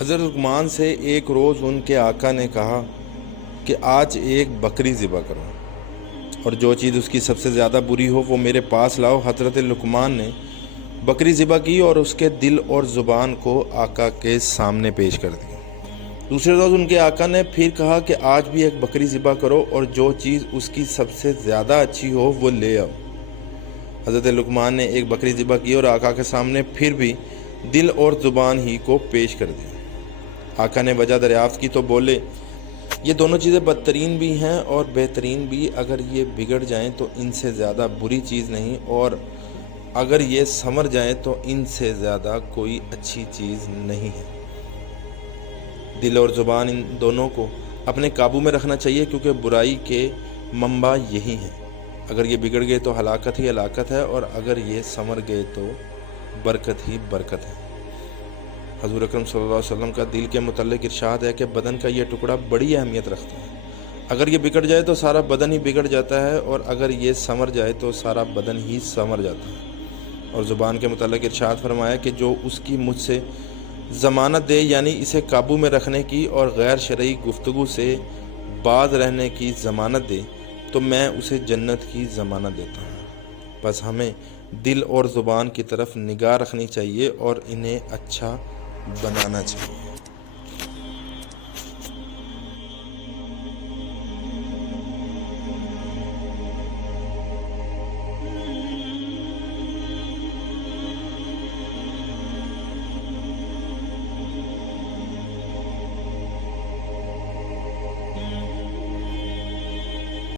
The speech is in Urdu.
حضرت لقمان سے ایک روز ان کے آقا نے کہا کہ آج ایک بکری ذبح کرو اور جو چیز اس کی سب سے زیادہ بری ہو وہ میرے پاس لاؤ۔ حضرت لقمان نے بکری ذبح کی اور اس کے دل اور زبان کو آقا کے سامنے پیش کر دی۔ دوسرے روز ان کے آقا نے پھر کہا کہ آج بھی ایک بکری ذبح کرو اور جو چیز اس کی سب سے زیادہ اچھی ہو وہ لے آؤ۔ حضرت لقمان نے ایک بکری ذبح کی اور آقا کے سامنے پھر بھی دل اور زبان ہی کو پیش کر دیا۔ آقا نے وجہ دریافت کی تو بولے، یہ دونوں چیزیں بدترین بھی ہیں اور بہترین بھی، اگر یہ بگڑ جائیں تو ان سے زیادہ بری چیز نہیں، اور اگر یہ سنور جائیں تو ان سے زیادہ کوئی اچھی چیز نہیں ہے۔ دل اور زبان ان دونوں کو اپنے قابو میں رکھنا چاہیے، کیونکہ برائی کے منبع یہی ہیں۔ اگر یہ بگڑ گئے تو ہلاکت ہی ہلاکت ہے، اور اگر یہ سنور گئے تو برکت ہی برکت ہے۔ حضور اکرم صلی اللہ علیہ وسلم کا دل کے متعلق ارشاد ہے کہ بدن کا یہ ٹکڑا بڑی اہمیت رکھتا ہے۔ اگر یہ بگڑ جائے تو سارا بدن ہی بگڑ جاتا ہے، اور اگر یہ سنور جائے تو سارا بدن ہی سنور جاتا ہے۔ اور زبان کے متعلق ارشاد فرمایا کہ جو اس کی مجھ سے ضمانت دے، یعنی اسے قابو میں رکھنے کی اور غیر شرعی گفتگو سے باز رہنے کی ضمانت دے، تو میں اسے جنت کی ضمانت دیتا ہوں۔ بس ہمیں دل اور زبان کی طرف نگاہ رکھنی چاہیے اور انہیں اچھا بنانا چاہیے۔